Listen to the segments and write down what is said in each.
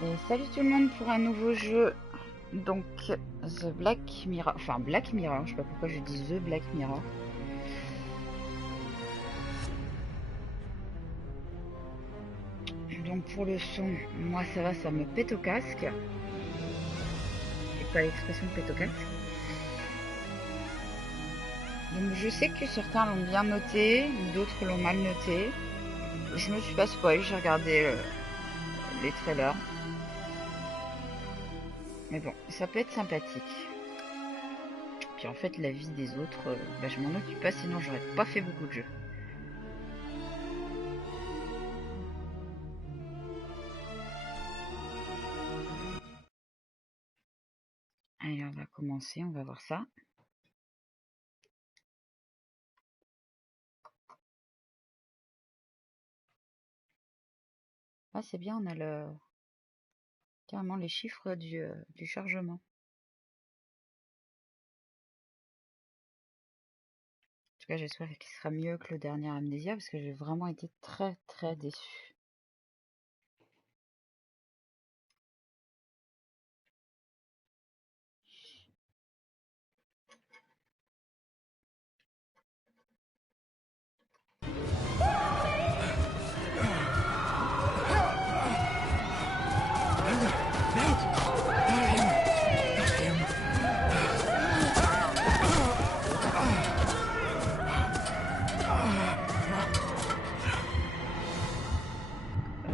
Et salut tout le monde pour un nouveau jeu, donc The Black Mirror, enfin Black Mirror, je sais pas pourquoi je dis The Black Mirror. Donc pour le son, moi ça va, ça me pète au casque. C'est pas l'expression pète au casque. Donc je sais que certains l'ont bien noté, d'autres l'ont mal noté. Je me suis pas spoil, j'ai regardé les trailers. Mais bon, ça peut être sympathique. Puis en fait, la vie des autres, bah, je m'en occupe pas, sinon j'aurais pas fait beaucoup de jeux. Allez, on va commencer, on va voir ça. Ah, c'est bien, on a carrément les chiffres du chargement. En tout cas, j'espère qu'il sera mieux que le dernier Amnesia, parce que j'ai vraiment été très très déçue.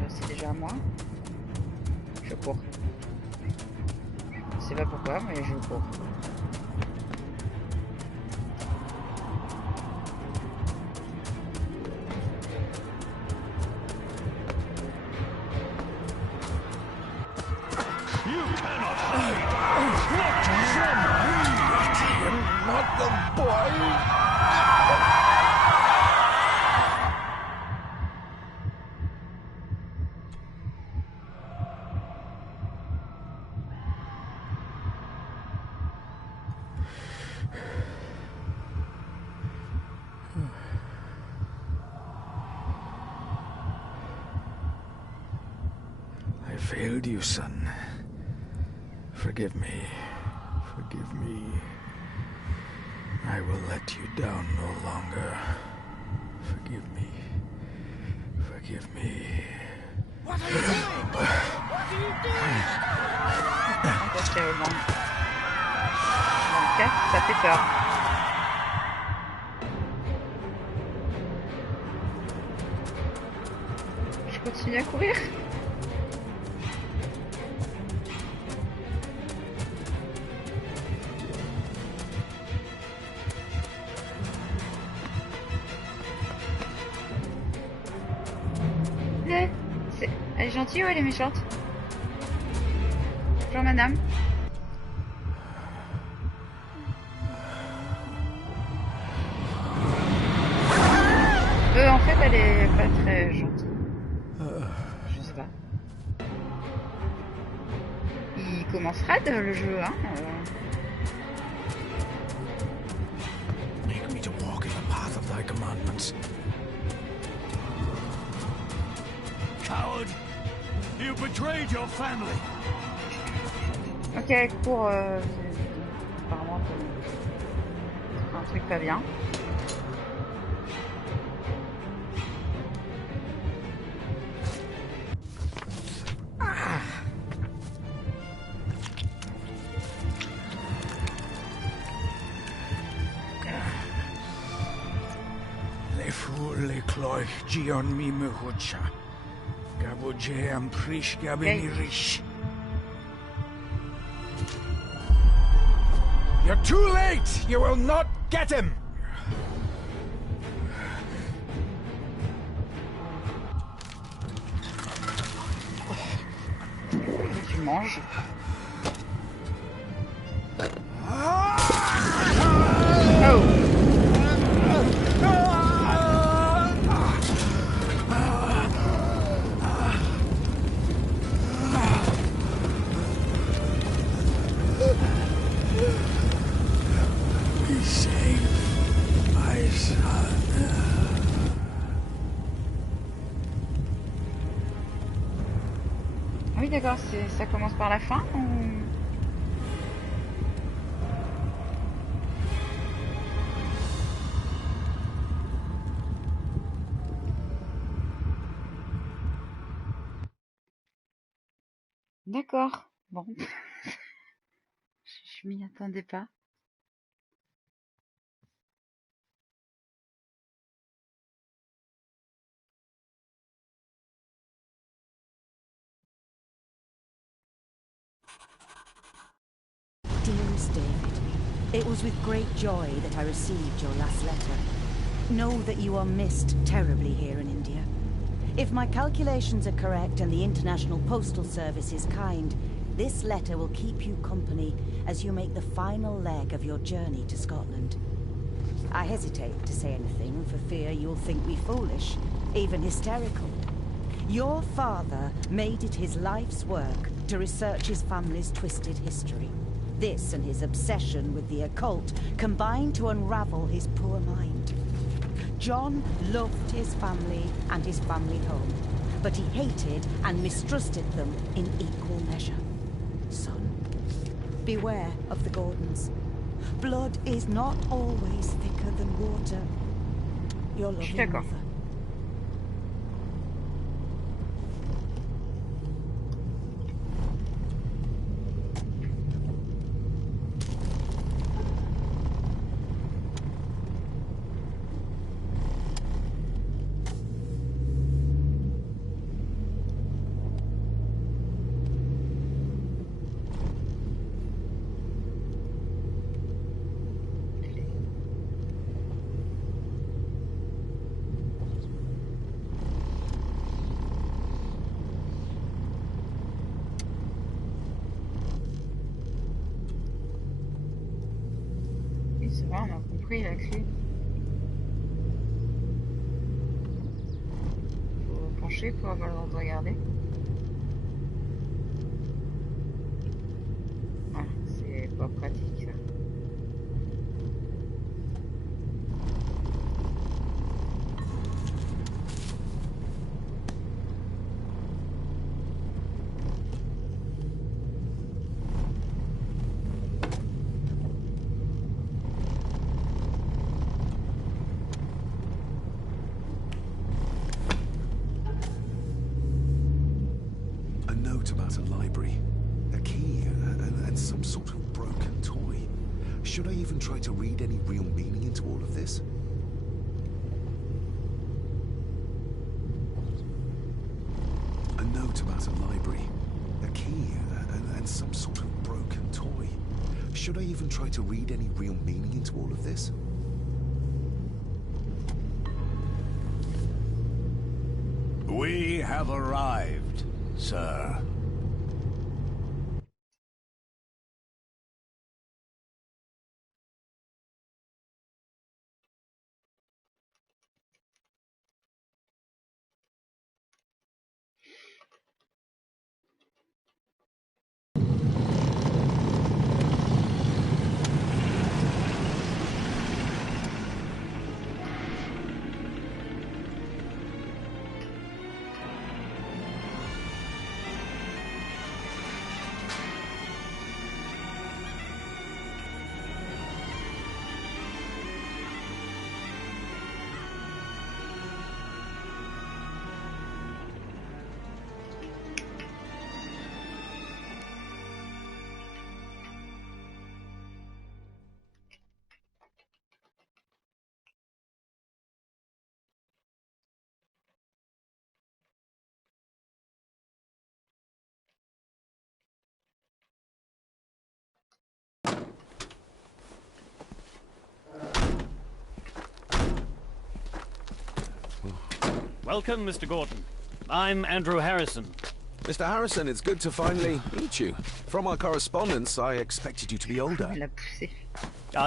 C'est déjà à moi. Je cours. Je sais pas pourquoi, mais je cours. I failed you, son. Forgive me. Forgive me. I will let you down no longer. Forgive me. Forgive me. What are you doing? What are you doing? Attaché au banc. Dans le casque, ça fait peur. Je continue à courir. Elle est gentille ou elle est méchante? Bonjour madame. En fait elle est pas très gentille. Je sais pas. Il commence raide le jeu, hein. Make me to walk in the path of thy commandments. Coward! You betrayed your family! Ok, elle court. Apparemment, c'est un truc pas bien. Le fu le cloich gion mi me hucha. Gaboje am prish gabeni rish. You're too late! You will not get him! Tu manges. Oh! d'accord, ça commence par la fin ou... D'accord, bon. Je m'y attendais pas. Dearest David, it was with great joy that I received your last letter. Know that you are missed terribly here in India. If my calculations are correct and the International Postal Service is kind, this letter will keep you company as you make the final leg of your journey to Scotland. I hesitate to say anything for fear you'll think me foolish, even hysterical. Your father made it his life's work to research his family's twisted history. This and his obsession with the occult combined to unravel his poor mind. John loved his family and his family home, but he hated and mistrusted them in equal measure. Son, beware of the Gordons. Blood is not always thicker than water. Your loving mother. C'est vrai, on a compris la clé. Faut pencher pour avoir le droit de regarder. Ah, c'est pas pratique ça. About a library, a key, and some sort of broken toy. Should I even try to read any real meaning into all of this? A note about a library, a key, and some sort of broken toy. Should I even try to read any real meaning into all of this? We have arrived, sir. Welcome, Mr. Gordon. I'm Andrew Harrison. Mr. Harrison, it's good to finally meet you. From our correspondence, I expected you to be older. Elle a poussé.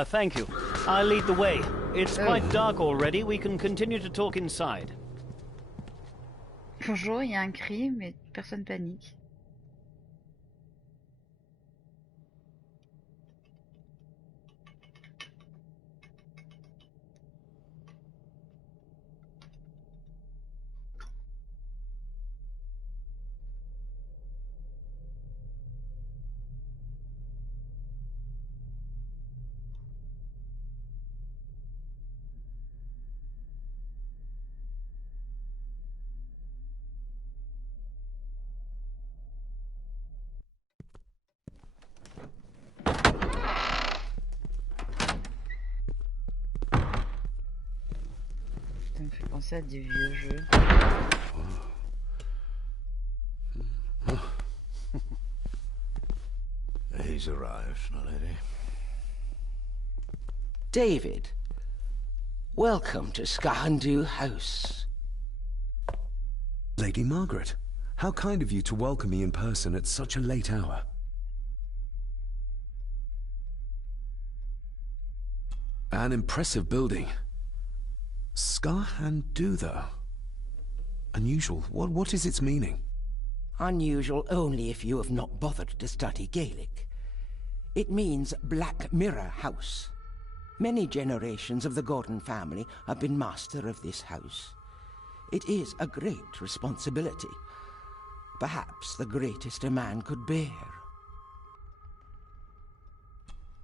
Thank you. I'll lead the way. It's quite dark already. We can continue to talk inside. Bonjour, il y a un cri, mais personne panique. Ça me fait penser à des vieux jeux. He's arrived, my lady. David, welcome to Skahandu House. Lady Margaret, how kind of you to welcome me in person at such a late hour. An impressive building. Skahandu, though. Unusual. What is its meaning? Unusual only if you have not bothered to study Gaelic. It means Black Mirror House. Many generations of the Gordon family have been master of this house. It is a great responsibility. Perhaps the greatest a man could bear.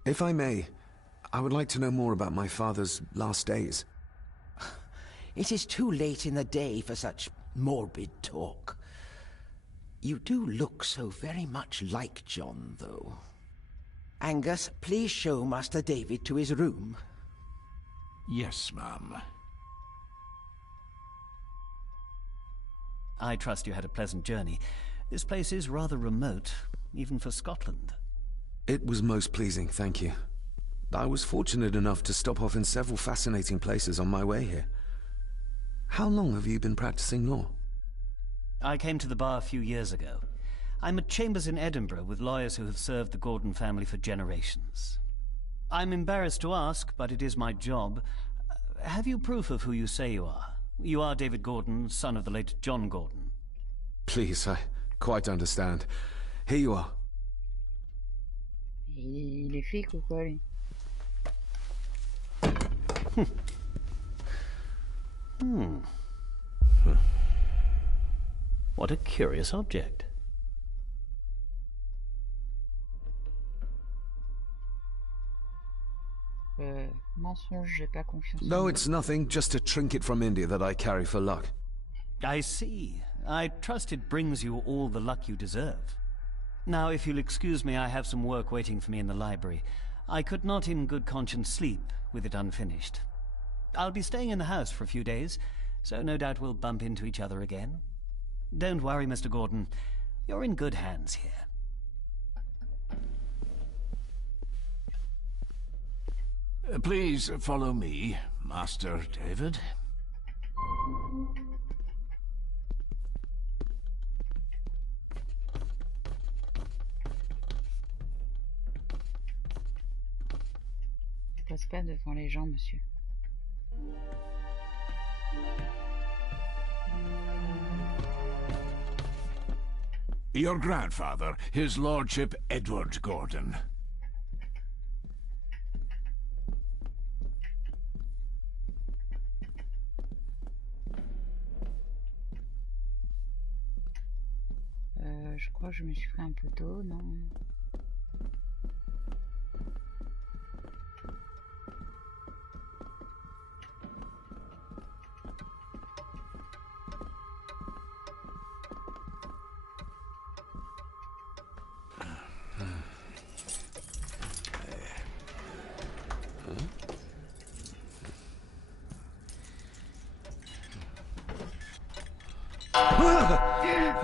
If I may, I would like to know more about my father's last days. It is too late in the day for such morbid talk. You do look so very much like John, though. Angus, please show Master David to his room. Yes, ma'am. I trust you had a pleasant journey. This place is rather remote, even for Scotland. It was most pleasing, thank you. I was fortunate enough to stop off in several fascinating places on my way here. How long have you been practicing law? I came to the bar a few years ago. I'm at chambers in Edinburgh with lawyers who have served the Gordon family for generations. I'm embarrassed to ask, but it is my job. Have you proof of who you say you are? You are David Gordon, son of the late John Gordon. Please, I quite understand. Here you are. Il est flic ou quoi, lui? What a curious object. Mensonge, j'ai pas confiance. No, it's nothing, just a trinket from India that I carry for luck. I see. I trust it brings you all the luck you deserve. Now, if you'll excuse me, I have some work waiting for me in the library. I could not in good conscience sleep with it unfinished. I'll be staying in the house for a few days, so no doubt we'll bump into each other again. Don't worry, Mr. Gordon. You're in good hands here. Please follow me, Master David. Ne passe pas devant les gens, monsieur. Your grandfather, his lordship Edward Gordon. Je crois que je me suis pris un poteau, non?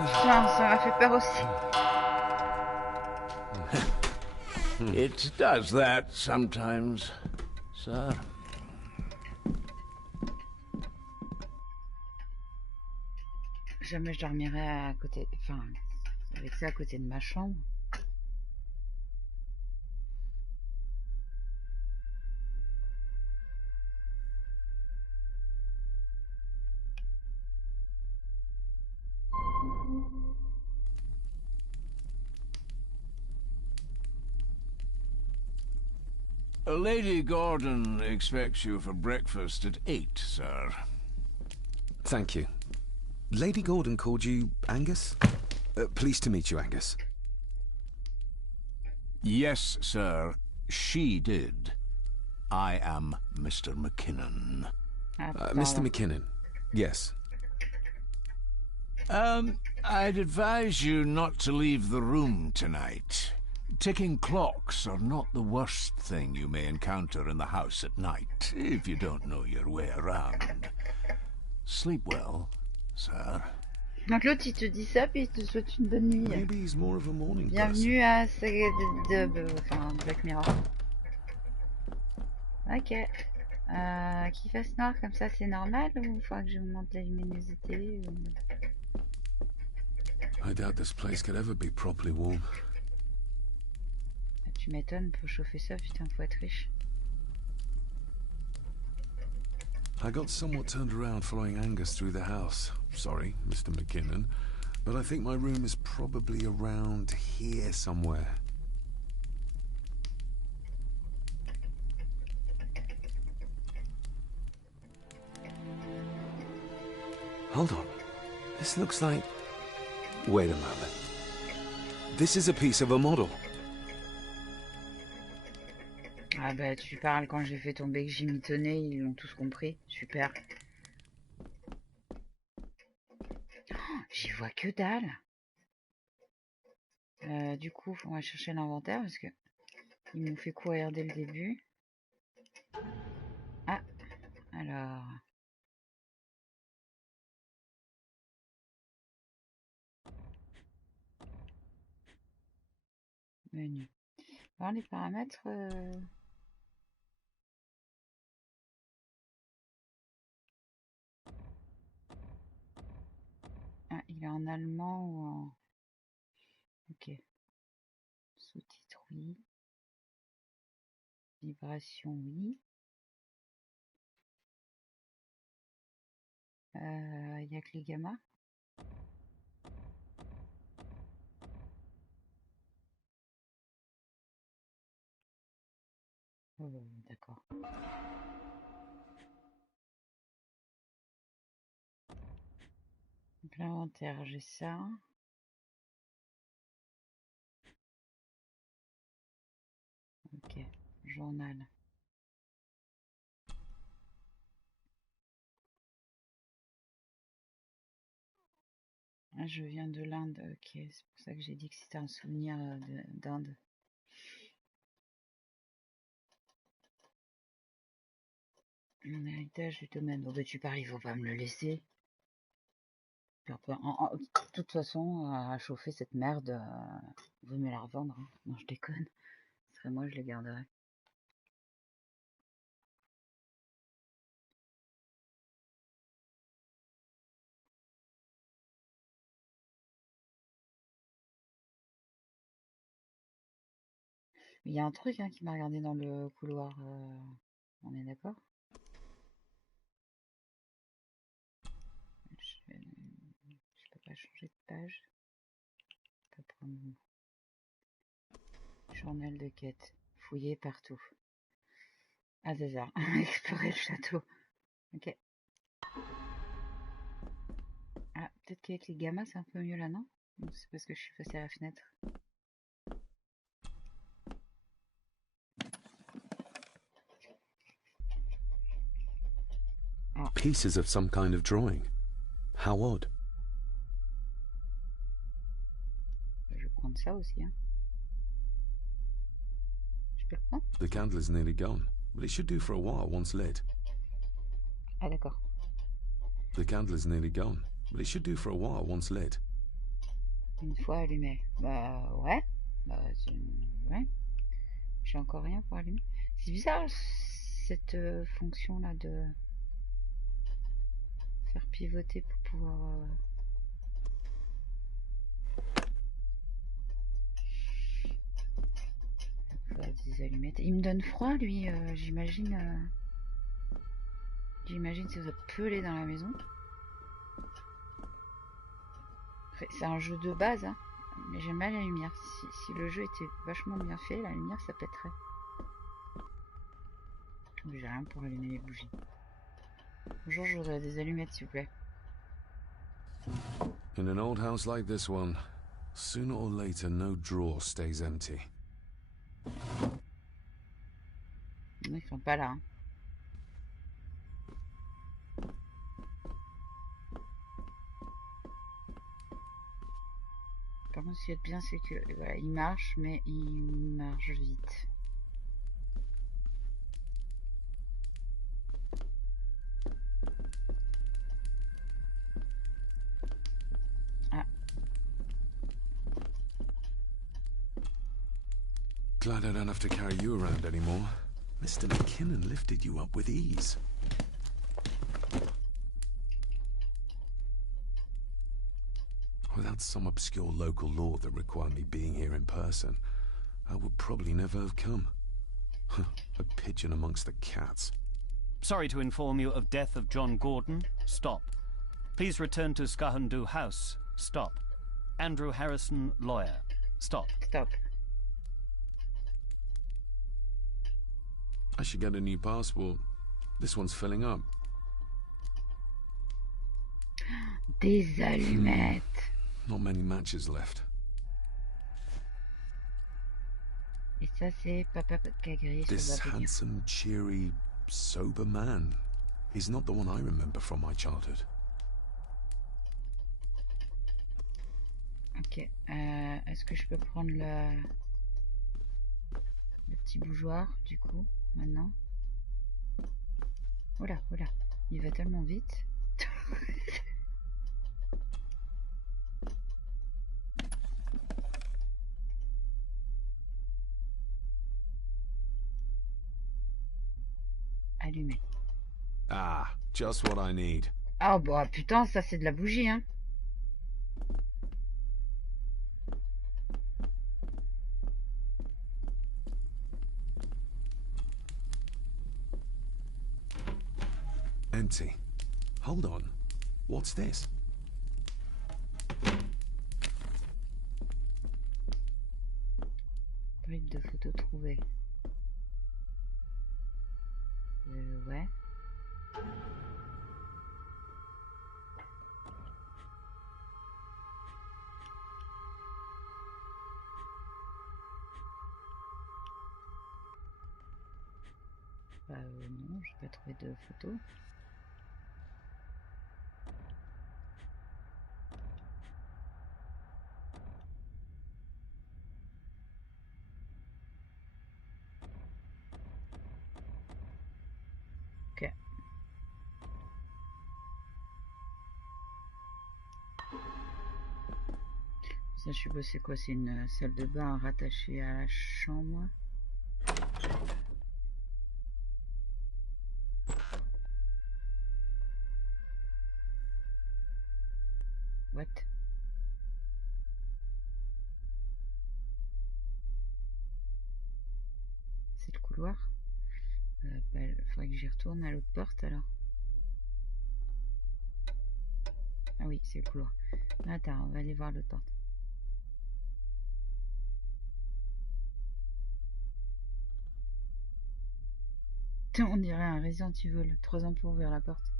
Putain, ça m'a fait peur aussi. It does that sometimes, sir. Jamais je dormirai à côté, enfin, avec ça à côté de ma chambre. Lady Gordon expects you for breakfast at 8, sir. Thank you. Lady Gordon called you Angus? Pleased to meet you, Angus. Yes, sir. She did. I am Mr. McKinnon. Mr. McKinnon. Yes. I'd advise you not to leave the room tonight. Ticking clocks are not the worst thing you may encounter in the house at night, if you don't know your way around. Sleep well, sir. Donc l'autre il te dit ça puis il te souhaite une bonne nuit. Maybe he's more of a morning Bienvenue à Saga enfin, Black Mirror. Ok. Qu'il fasse noir comme ça c'est normal ou il faudra que j'augmente la luminosité ou... I doubt this place could ever be properly warm. Tu m'étonnes pour chauffer ça, putain, faut être riche. I got somewhat turned around following Angus through the house. Sorry, Mr. McKinnon, but I think my room is probably around here somewhere. Hold on. This looks like... Wait a moment. This is a piece of a model. Ah bah tu parles quand j'ai fait tomber que j'ai mitonné, ils l'ont tous compris. Super. Oh, j'y vois que dalle. Du coup, on va chercher l'inventaire parce que ils m'ont fait courir dès le début. Ah, alors... Menu. Alors les paramètres... Ah, il est en allemand ou en... Ok. Sous-titres, oui. Vibration, oui. Il n'y a que les gammas. Oh, d'accord. Donc l'inventaire, j'ai ça. Ok, journal. Ah, je viens de l'Inde, ok, c'est pour ça que j'ai dit que c'était un souvenir d'Inde. Mon héritage du domaine. Oh bah tu pars, il faut pas me le laisser. Puis après, de toute façon, à chauffer cette merde, vaut mieux la revendre. Hein. Non, je déconne. Ce serait moi, je les garderais. Il y a un truc hein, qui m'a regardé dans le couloir. On est d'accord? Je peux pas changer de page. Pas prendre... Journal de quête. Fouiller partout. Ah, c'est ça. Explorer le château. Ok. Ah, peut-être qu'avec les gammas, c'est un peu mieux là, non? C'est parce que je suis passée à la fenêtre. Ah. Pieces of some kind of drawing. How odd. Je vais prendre ça aussi, hein. Je peux le prendre? The candle is nearly gone, but it should do for a while once lit. Ah, d'accord. The candle is nearly gone, but it should do for a while once lit. Une fois allumé. Bah, ouais. Bah, ouais. J'ai encore rien pour allumer. C'est bizarre, cette fonction-là de faire pivoter pour pouvoir... des allumettes. Il me donne froid, lui, j'imagine... J'imagine que ça doit peler dans la maison. C'est un jeu de base, hein. Mais j'aime bien la lumière. Si le jeu était vachement bien fait, la lumière, ça pèterait. J'ai rien pour allumer les bougies. Bonjour, j'aurais des allumettes, s'il vous plaît. In an old house like this one, sooner or later, no drawer stays empty. Ils sont pas là. Hein. Par contre, ce qui est bien, c'est que voilà, il marche, mais il marche vite. Glad I don't have to carry you around anymore. Mr. McKinnon lifted you up with ease. Without some obscure local law that required me being here in person, I would probably never have come. A pigeon amongst the cats. Sorry to inform you of death of John Gordon. Stop. Please return to Skahandu House. Stop. Andrew Harrison, lawyer. Stop. Stop. I should get a new passport. This one's filling up. Des allumettes. Not many matches left. Et ça, c'est Papa Cagri. This handsome, cheery, sober man is not the one I remember from my childhood. Ok. Est-ce que je peux prendre le petit bougeoir, du coup, maintenant? Oula, oula. Il va tellement vite. Allumé. Ah, just what I need. Ah bah putain, ça c'est de la bougie, hein. Empty. Hold on. What's this? Brique de photos trouvées. Ouais. Non, j'ai pas trouvé de photos. Ok. Ça, je suppose c'est quoi? C'est une salle de bain rattachée à la chambre. What? C'est le couloir? Faudrait que j'y retourne à l'autre porte alors. Ah oui, c'est le couloir. Attends, on va aller voir l'autre porte. On dirait un Resident Evil. 3 ans pour ouvrir la porte.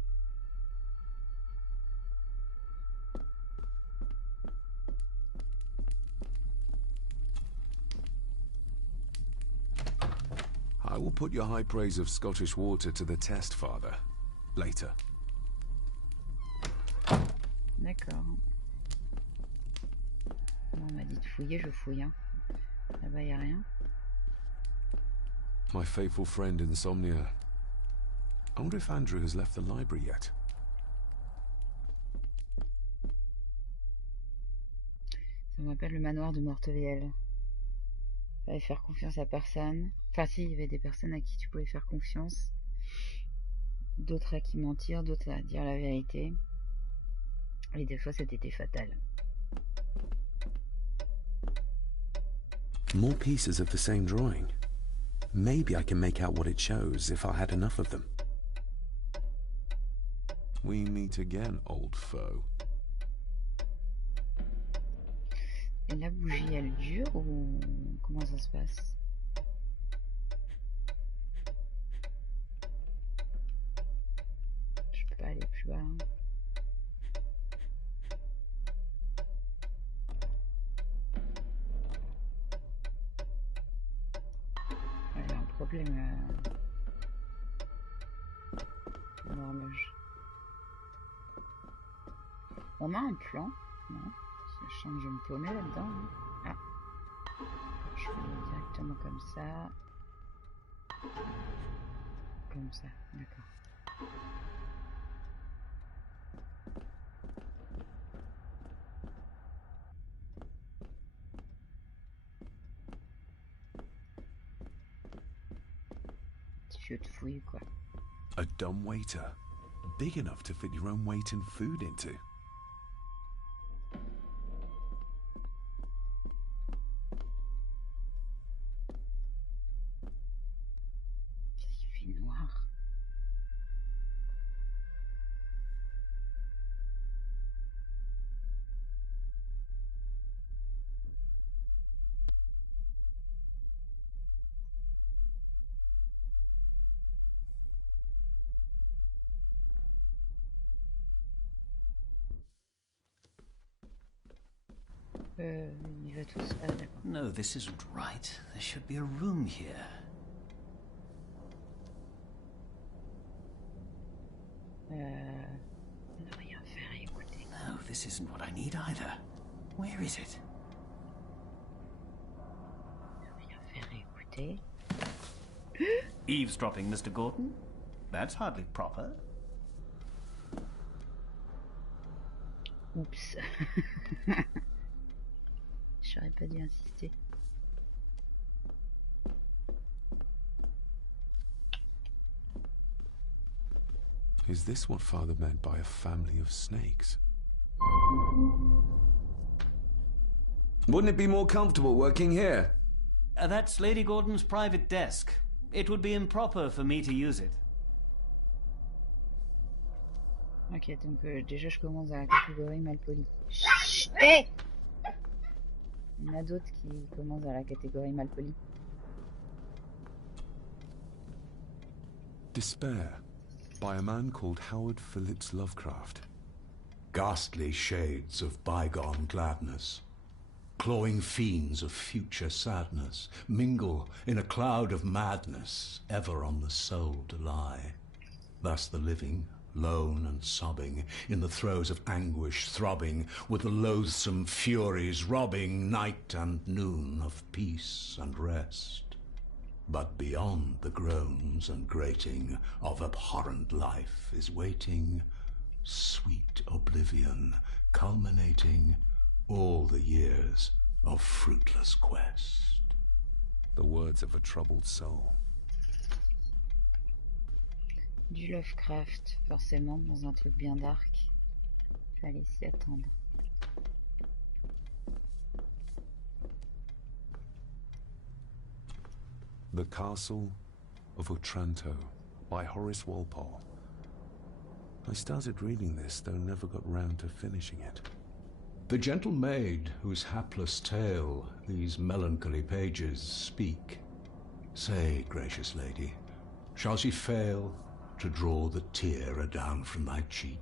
I will put your high praise of Scottish water to the test, Father. Later. D'accord. On m'a dit de fouiller, je fouille. Hein. Là-bas, y a rien. My faithful friend Insomnia. I wonder if Andrew has left the library yet. Ça me rappelle le manoir de Mortevielle. Fallait faire confiance à personne. Enfin, si, il y avait des personnes à qui tu pouvais faire confiance. D'autres à qui mentir, d'autres à dire la vérité. Et des fois, c'était fatal. More pieces of the same drawing. Maybe I can make out what it shows if I had enough of them. We meet again, old foe. Et la bougie, elle dure ou comment ça se passe? Je peux pas aller plus bas. Hein. Il y a un problème. L'horloge. On a un plan? Non. Je sens que je vais me paumer là-dedans. Hein. Ah. Je fais directement comme ça. Comme ça, d'accord. monsieur de fouille, quoi. A dumb waiter. Big enough to fit your own weight and food into. Il fait noir. Il va tous... Ah, d'accord. No, this isn't right. There should be a room here. Ne rien faire, écoutez. No, this isn't what I need either. Where is it? Ne rien faire, écoutez. Eavesdropping, Mr. Gordon? That's hardly proper. Oups. J'aurais pas dû insister. Is this what Father meant by a family of snakes? Wouldn't it be more comfortable working here? That's Lady Gordon's private desk. It would be improper for me to use it. Ok, donc déjà je commence à la catégorie malpoli. Hé! Il y en a d'autres qui commencent à la catégorie malpoli. Despair, by a man called Howard Phillips Lovecraft. Ghastly shades of bygone gladness, clawing fiends of future sadness, mingle in a cloud of madness, ever on the soul to lie. Thus the living, lone and sobbing, in the throes of anguish throbbing, with the loathsome furies robbing night and noon of peace and rest. But beyond the groans and grating of abhorrent life is waiting sweet oblivion, culminating all the years of fruitless quest. The words of a troubled soul. Du Lovecraft, forcément, dans un truc bien dark. Fallait s'y attendre. The Castle of Otranto by Horace Walpole. I started reading this, though never got round to finishing it. The gentle maid whose hapless tale these melancholy pages speak. Say, gracious lady, shall she fail to draw the tear adown from thy cheek?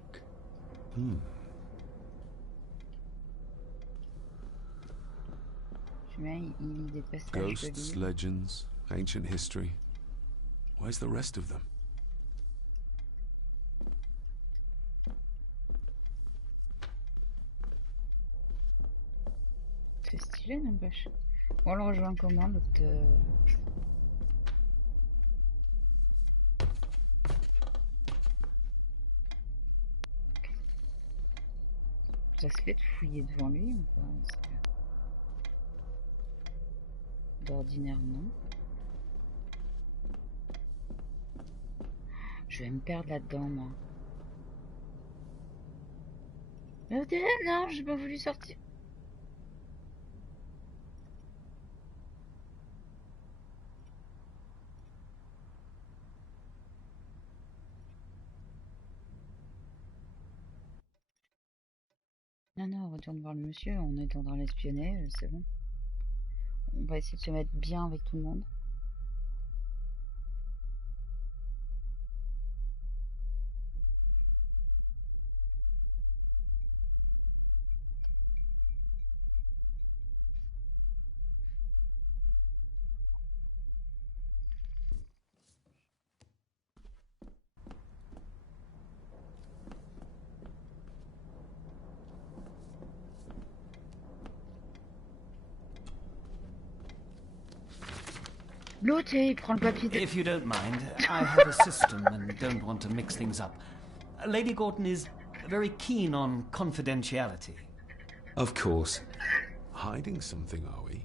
Il lit des passages Ghosts, de legends, ancient history. Where's the rest of them? C'est stylé, n'empêche. On le rejoint comment, l'autre... Ça se fait de fouiller devant lui ou pas? D'ordinaire, non. Je vais me perdre là-dedans, moi. Non, j'ai pas voulu sortir. Non, on retourne voir le monsieur, on est en train de l'espionner, c'est bon. On va essayer de se mettre bien avec tout le monde. L'autre, il prend le papier de... If you don't mind, I have a system and don't want to mix things up. Lady Gordon is very keen on confidentiality. Of course. Hiding something, are we?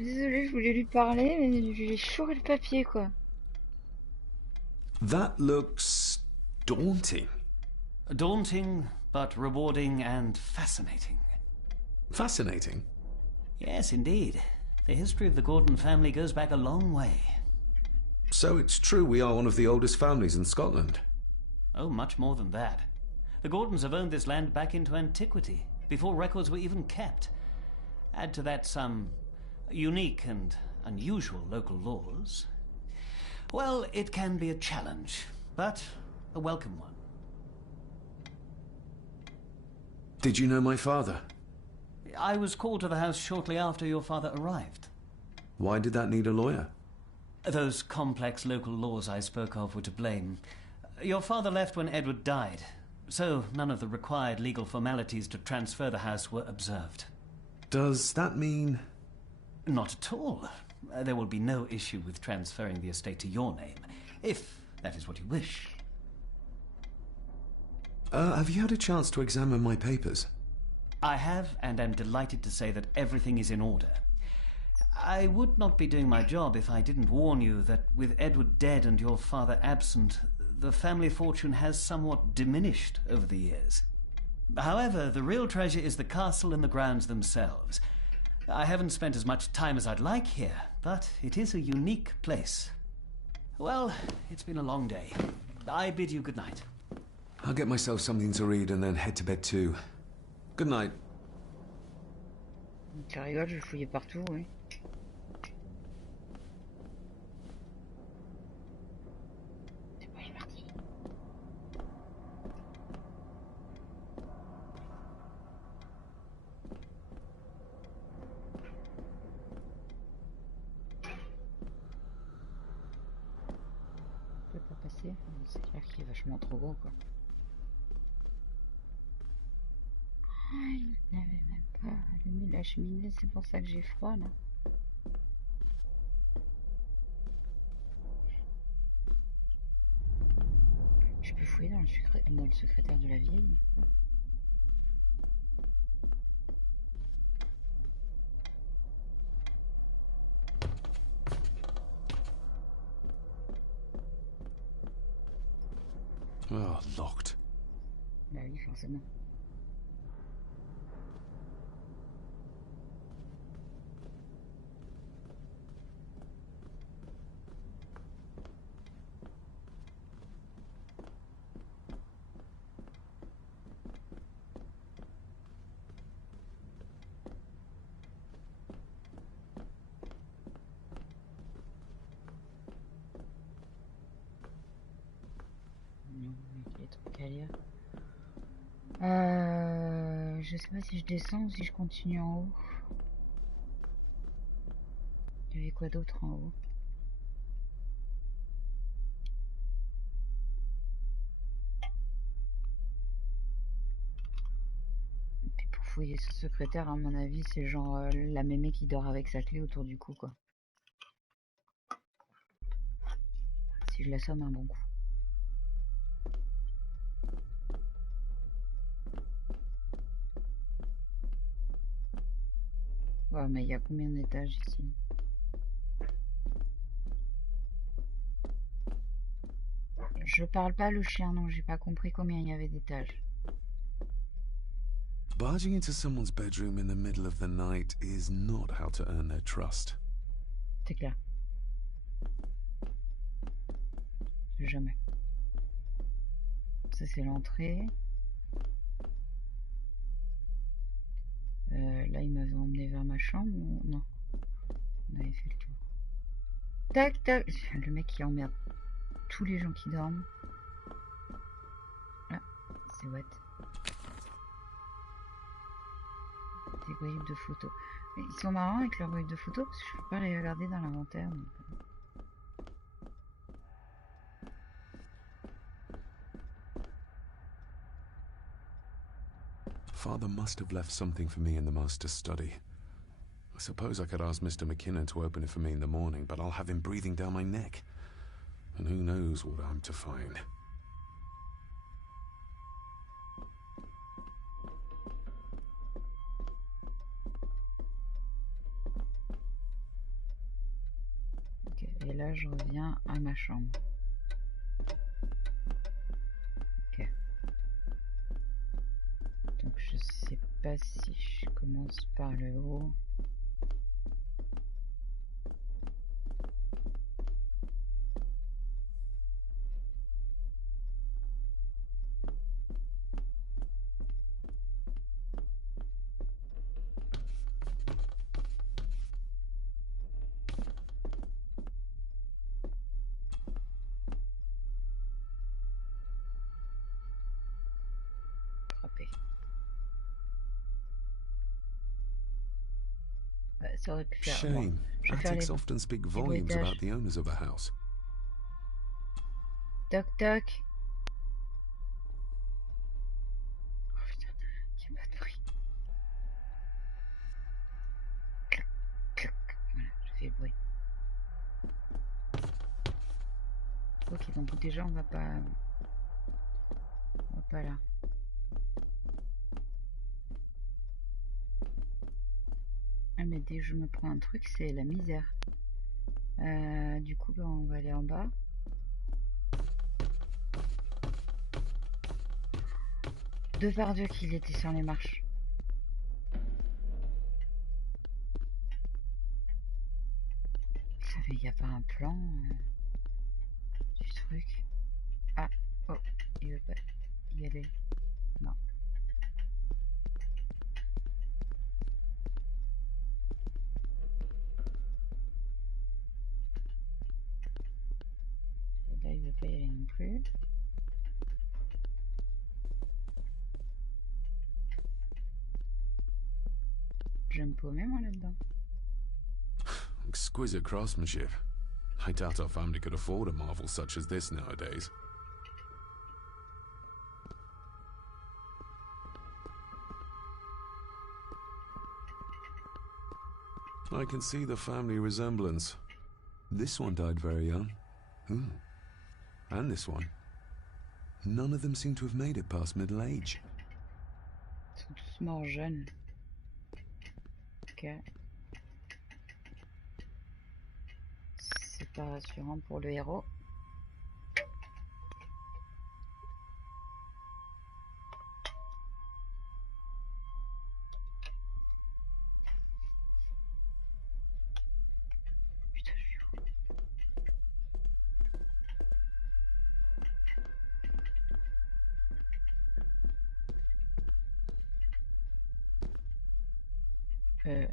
suis désolée, je voulais lui parler, mais j'ai chouré le papier, quoi. That looks daunting. Daunting, but rewarding and fascinating. Fascinating? Yes, indeed. The history of the Gordon family goes back a long way. So it's true we are one of the oldest families in Scotland? Oh, much more than that. The Gordons have owned this land back into antiquity, before records were even kept. Add to that some unique and unusual local laws. Well, it can be a challenge, but a welcome one. Did you know my father? I was called to the house shortly after your father arrived. Why did that need a lawyer? Those complex local laws I spoke of were to blame. Your father left when Edward died, so none of the required legal formalities to transfer the house were observed. Does that mean... Not at all. There will be no issue with transferring the estate to your name, if that is what you wish. Have you had a chance to examine my papers? I have, and am delighted to say that everything is in order. I would not be doing my job if I didn't warn you that with Edward dead and your father absent, the family fortune has somewhat diminished over the years. However, the real treasure is the castle and the grounds themselves. I haven't spent as much time as I'd like here, but it is a unique place. Well, it's been a long day. I bid you good night. I'll get myself something to read and then head to bed too. Good night. Tu rigoles, je vais fouiller partout, oui. C'est bon, il est parti. Je peux pas passer. C'est clair qu'il est vachement trop gros, quoi. Il n'avait même pas allumé la cheminée, c'est pour ça que j'ai froid là. Je peux fouiller dans le secrétaire de la vieille. Oh, locked. Bah oui, forcément. Les trucs à lire. Je sais pas si je descends ou si je continue en haut. Il y avait quoi d'autre en haut? Et puis pour fouiller ce secrétaire, à mon avis, c'est genre la mémé qui dort avec sa clé autour du cou, quoi. Si je l'assomme un bon coup. Ouais, mais il y a combien d'étages ici? Je parle pas le chien, non, j'ai pas compris combien il y avait d'étages. Barging into someone's bedroom in the middle of the night is not how to earn their trust. C'est clair. Jamais. Ça c'est l'entrée. Là il m'avait emmené vers ma chambre ou non? On avait fait le tour. Tac tac. Le mec qui emmerde tous les gens qui dorment. Ah, c'est what? Des bribes de photos. Ils sont marrants avec leurs bribes de photos parce que je peux pas les regarder dans l'inventaire. Father must have left something for me in the master's study. I suppose I could ask Mr. McKinnon to open it for me in the morning, but I'll have him breathing down my neck. And who knows what I'm to find. là, je reviens à ma chambre. Ok. Donc je sais pas si je commence par le haut. Ça aurait pu faire. Shame. Bon, je vais faire Attics often speak les volumes bruitages. about the owners of a house. Toc toc. Oh putain, il n'y a pas de bruit. Clac, clac. Voilà, je fais le bruit. Ok, donc déjà on va pas là. Ah mais dès que je me prends un truc, c'est la misère. Du coup, bah, on va aller en bas. Deux par deux qu'il était sur les marches. Ça fait, il n'y a pas un plan du truc. Ah, oh, il veut pas y aller. Non. Là, il veut pas y aller non plus. Je vais me paumer moi là-dedans. Exquisite craftsmanship. I doubt our family could afford a marvel such as this nowadays. I can see the family resemblance. This one died very young. And this one. None of them seem to have made it past middle age. Ils sont tous morts jeunes. Ok. C'est pas rassurant pour le héros. Putain, je suis où?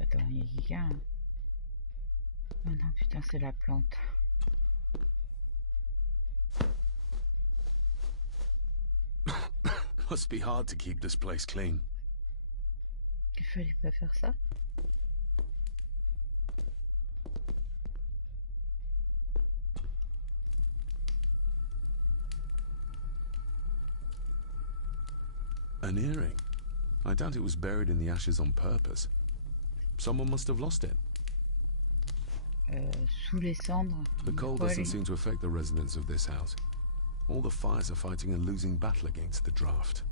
Attends, il y a quelqu'un. Oh non, putain, c'est la plante. Must be hard to keep this place clean. Il fallait pas faire ça. An earring? I doubt it was buried in the ashes on purpose. Someone must have lost it. Sous les cendres. The cold doesn't seem to affect the residents of this house. All the fires are fighting a losing battle against the draft.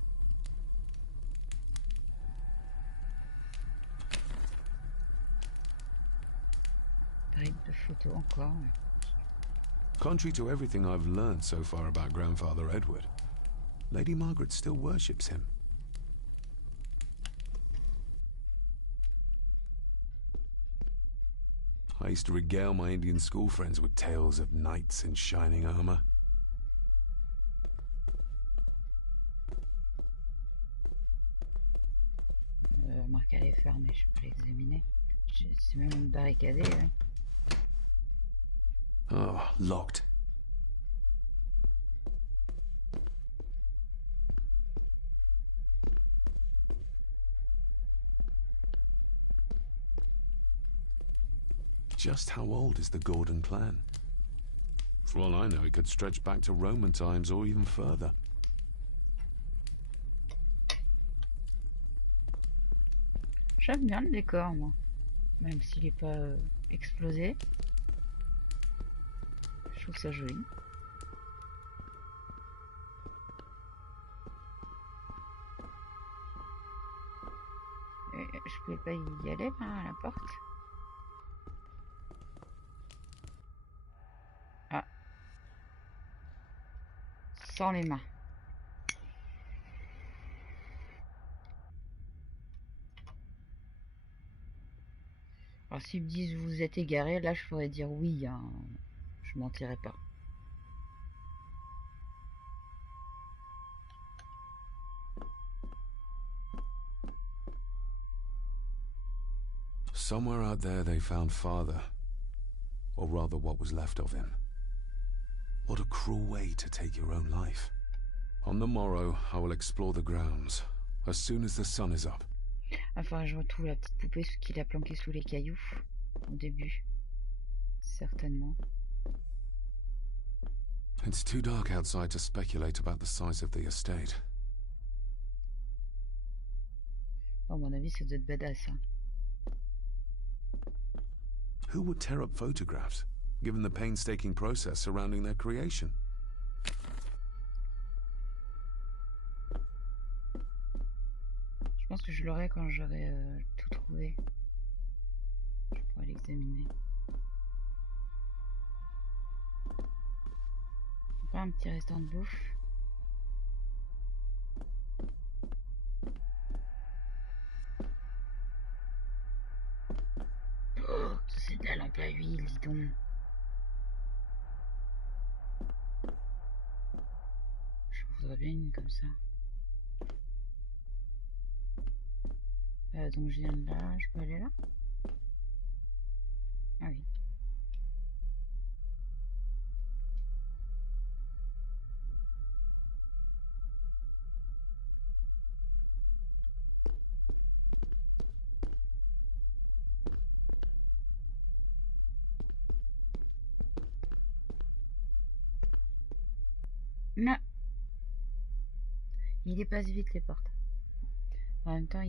Bride de photo encore. Contrary to everything I've learned so far about Grandfather Edward, Lady Margaret still worships him. I used to regale my Indian school friends with tales of knights in shining armor. Remarque, elle est fermée, je peux l'examiner. C'est même une barricadée. Ouais. Oh, locked. Just how old is the Gordon clan? For all I know, it could stretch back to Roman times or even further. J'aime bien le décor, moi. Même s'il n'est pas explosé. Je trouve ça joli. Je pouvais pas y aller là, à la porte. Sans les mains. Alors s'ils me disent vous êtes égaré, là je pourrais dire oui, hein. Je mentirais pas. Somewhere out there they found father. Or rather what was left of him. What a cruel way to take your own life. On the morrow, I will explore the grounds, as soon as the sun is up. Enfin, je retrouve la petite poupée qu'il a planquée sous les cailloux, au début. Certainement. It's too dark outside to speculate about the size of the estate. À mon avis, ça doit être badass, hein. Who would tear up photographs, given the painstaking process surrounding their creation? Je pense que je l'aurai quand j'aurai tout trouvé. Je pourrai l'examiner. Pas un petit restant de bouffe. Oh, ça c'est de la lampe à huile, dis donc. Je voudrais bien une comme ça. Donc je viens de là, je peux aller là? Ah oui. Non. Il dépasse vite les portes. En même temps,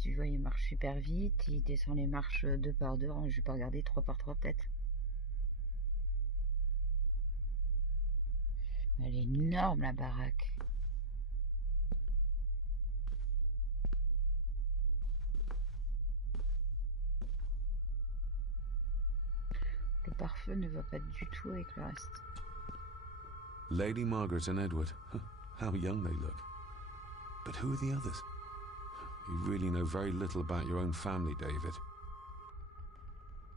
tu vois, il marche super vite, il descend les marches 2 par 2, je vais pas regarder 3 par 3 peut-être. Elle est énorme la baraque. Le pare-feu ne va pas du tout avec le reste. Lady Margaret and Edward. How young they look. But who are the others? You really know very little about your own family, David.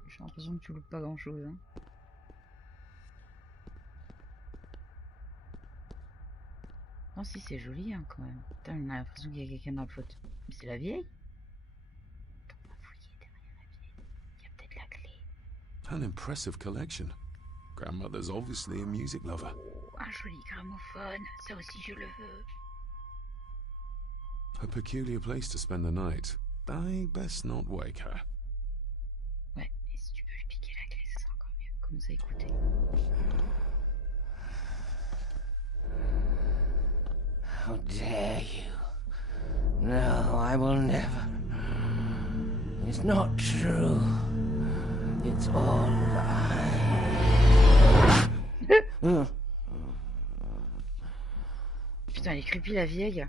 J'ai l'impression que tu loupes pas grand-chose, hein. Non, si, c'est joli, hein, quand même. Putain, on a l'impression qu'il y a quelqu'un dans le fauteuil. Mais c'est la vieille? Attends, on va fouiller derrière la vieille. Il y a peut-être la clé. An impressive collection. Grandmother's obviously a music lover. Oh, un joli gramophone. Ça aussi, je le veux. A peculiar place to spend the night. I best not wake her. Ouais, et si tu peux lui piquer la clé, ça sera encore mieux. Commence à écouter. How dare you? No, I will never. It's not true. It's all lies. Putain, elle est creepy la vieille.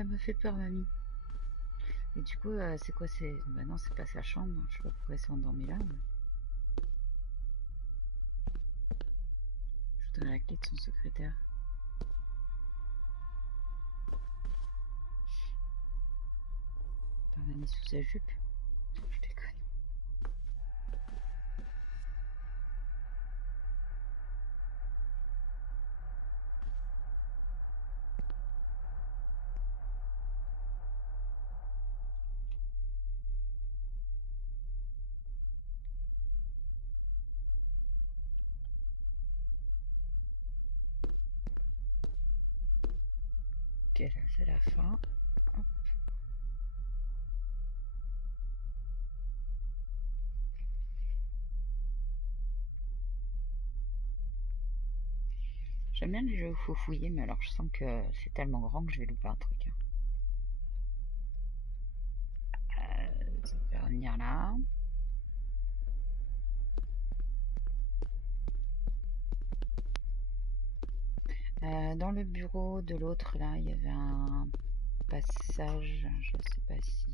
Elle me fait peur, mamie. Et du coup, c'est quoi? C'est... Bah non, c'est pas sa chambre. Je sais pas pourquoi elle s'est endormie là. Mais... Je donne la clé de son secrétaire. T'en as mis sous sa jupe? Je déconne. Ok, là c'est la fin. Hop. J'aime bien les jeux où il faut fouiller, mais alors je sens que c'est tellement grand que je vais louper un truc, hein. Ça me fait revenir là. Dans le bureau de l'autre, là, il y avait un passage, je sais pas si...